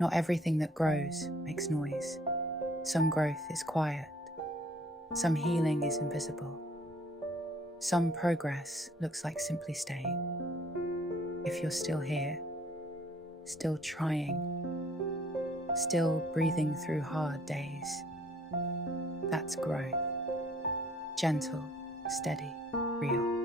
Not everything that grows makes noise. Some growth is quiet. Some healing is invisible. Some progress looks like simply staying. If you're still here, still trying, still breathing through hard days, that's growth. Gentle, steady, real.